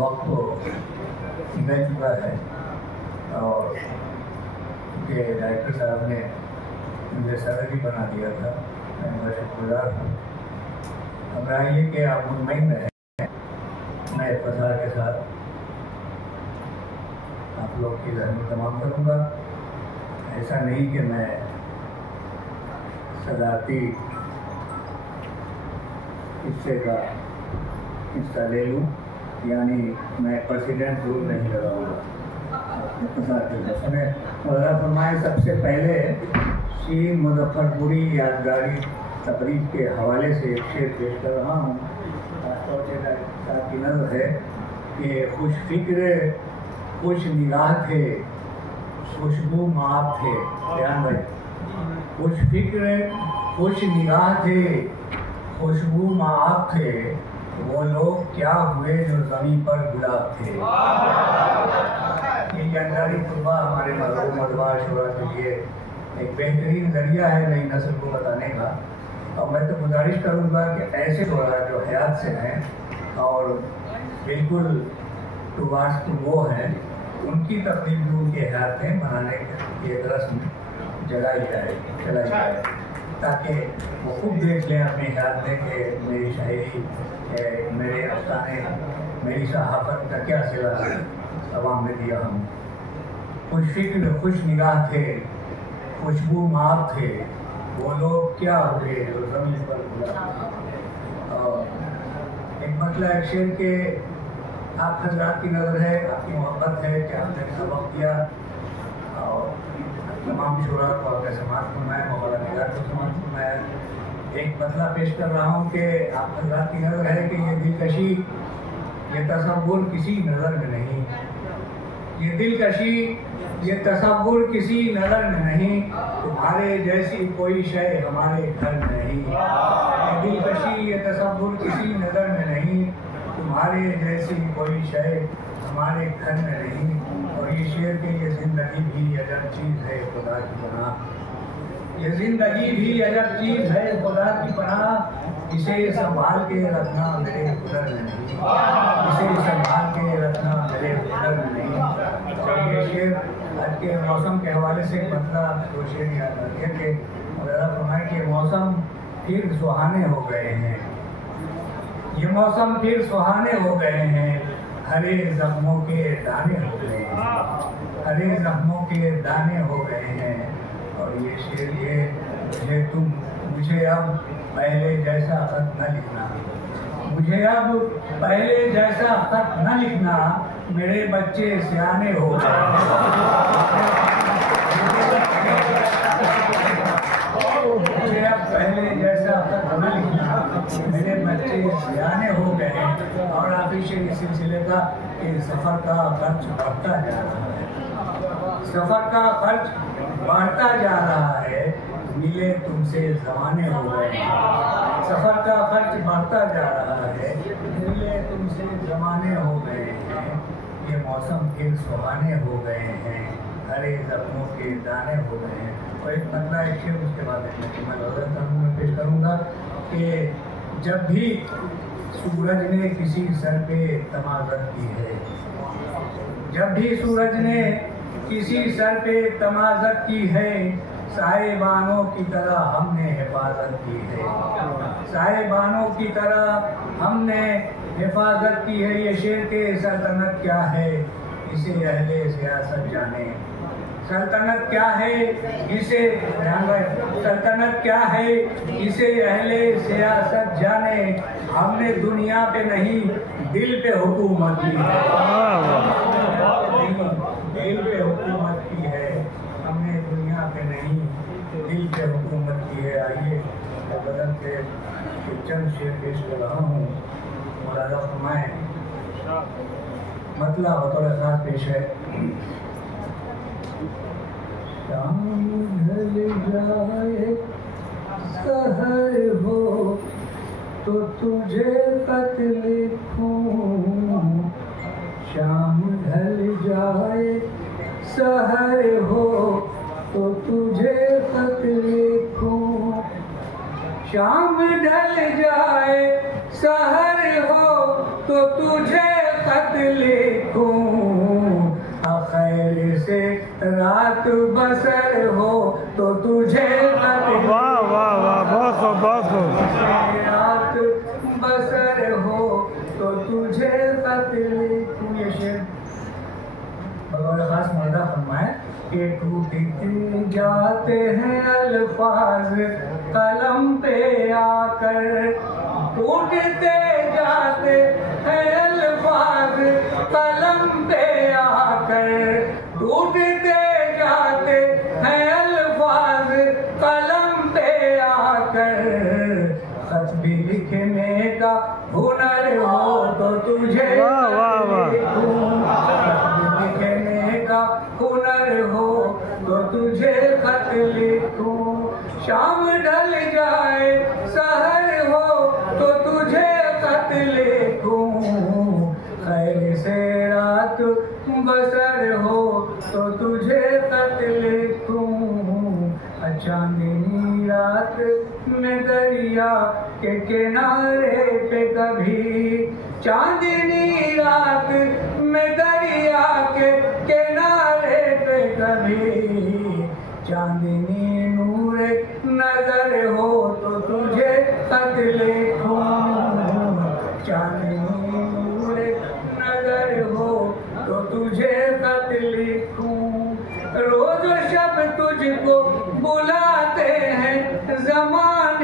वक्त तो निकल चुका है और उनके डायरेक्टर साहब ने मुझे सदर भी बना दिया था। मैं उनका शुक्रगुजार हूँ। अब ये कि आप मुतमईन रहें, मैं इत्तफाक के साथ आप लोग की ज़हमत तमाम करूँगा। ऐसा नहीं कि मैं सदारती हिस्से का हिस्सा ले लूँ, यानी मैं प्रेसिडेंट रूल नहीं लगाऊँगा। फरमाए सबसे पहले शीर मुजफ्फरपुरी यादगारी तकरीब के हवाले से एक शेर पेश कर रहा हूँ। खासतौर से साथ की नज़र है कि खुश फिक्र खुश निगाह थे, खुशबू माप थे। ध्यान भाई, खुश फिक्र खुश निगाह थे, खुशबू माप थे, वो लोग क्या हुए जो ज़मीन पर गुलाब थे। ये जानकारी खुतबा हमारे मरहूम शुरा के लिए एक बेहतरीन जरिया है नई नस्ल को बताने का। और मैं तो गुजारिश करूँगा कि ऐसे शुरा जो हयात से हैं और बिल्कुल टुवार्ड्स टू वो हैं, उनकी तकरीब भी उनके हयात में मनाने की एक रस्म चलाई जाए ताकि वो खुद देख लें अपने हयात में कि मेरी शायरी, मेरे अफसाने, मेरी सहाफ़त का क्या सिला अवाम में दिया हम। खुश फिक्र खुश निगाह थे, खुशबू माप थे, वो लोग क्या हुए जो ज़मीन पर गुलाब। एक मतलब एक शेर के आप हजरात की नज़र है, आपकी मोहब्बत है कि आपने सबक दिया और तमाम शुरा को आपने समाज फरमाया, मौला निगार को समाज फरमाया। एक मतला पेश कर रहा हूँ कि आप हजरात की नज़र है कि ये दिलकशी, ये तसव्वुर किसी नज़र में नहीं, ये दिलकशी, ये तसव्वुर किसी नज़र में नहीं, तुम्हारे जैसी कोई शय हमारे घर में नहीं। ये दिलकशी, ये तसव्वुर किसी नज़र में नहीं, तुम्हारे जैसी कोई शय हमारे घर में नहीं। और ये शेर के ये ज़िंदगी भी अजब चीज़ है खुदा की पनाह, ये ज़िंदगी भी अजब चीज़ है खुदा की पनाह, इसे संभाल के रखना मेरे हुनर में नहीं, इसे संभाल के रखना मेरे हुनर में नहीं। और ये शेर आज के मौसम के हवाले से मतलब दो शेर याद आते हैं कि फरमाए कि मौसम फिर सुहाने हो गए हैं, ये मौसम फिर सुहाने हो गए हैं, हरे जख्मों के दाने हो गए हैं, हरे जख्मों के दाने हो गए हैं। और ये शेर ये मुझे अब पहले जैसा खत न लिखना, मुझे अब पहले जैसा खत न लिखना, मेरे बच्चे सियाने हो गए। मुझे अब पहले जैसा खत न लिखना, मेरे बच्चे सियाने हो गए। और आखिरी शेर इस सिलसिले का कि सफ़र का खर्च बढ़ता जा रहा है, सफ़र का खर्च बढ़ता जा रहा है, मिले तुमसे ज़माने हो गए। सफ़र का खर्च बढ़ता जा रहा है, मिले तुमसे ज़माने हो गए हैं, ये मौसम फिर सुहाने हो गए हैं, हरे जख्मों के दाने हो गए हैं। और एक मतलब एक शेर उसके बाद मैं पेश करूँगा कि जब भी सूरज ने किसी सर पे तमाज़त की है, जब भी सूरज ने किसी सर पे तमाज़त की है, साहिबानों की तरह हमने हिफाजत की है, साहिबानों की तरह हमने हिफाजत की है। ये शेर के सल्तनत क्या है इसे अहले सियासत जाने, सल्तनत क्या है इसे, सल्तनत क्या है इसे अहले सियासत जाने, हमने दुनिया पे नहीं दिल पे हुकूमत की है, दिल पे हुकूमत की है, हमने दुनिया पे नहीं दिल पे हुकूमत की है। आइए बदल के चंद शेर पेश कर रहा हूँ। मुरादा फरमाए मतलब बतौर खास पेश है। शाम ढल जाए सहर हो तो तुझे खत लिखूं, शाम ढल जाए सहर हो तो तुझे खत लिखूं, शाम ढल जाए सहर हो तो तुझे खत रात बसर हो तो तुझे वाह वाह वाह, बहुत खूब बहुत खूब। रात बसर हो तो तुझे खत लिखूं। ये शेर बगौर खास मर्दा फरमाए कि टूटते जाते हैं अल्फाज कलम पे आकर, टूटते जाते हैं अल्फाज कलम पे आकर, टूटते जाते हैं अल्फाज कलम पे आकर। खत भी लिखने का हुनर हो तो तुझे वाह वाह वाह, लिखने का हुनर हो तो तुझे खत लिखूं। शाम ढल जाए सहर हो तो तुझे खत लिखूं। खैर से रात बसर हो तो तुझे खत लिखूं। चांदनी रात में दरिया के किनारे पे कभी, चांदनी रात में दरिया के किनारे पे कभी, चांदनी नूर नजर हो तो तुझे खत लिखूं। चांदनी नूर नजर हो तो तुझे खत लिखूं। रोज शब तुझको बुलाते हैं ज़माना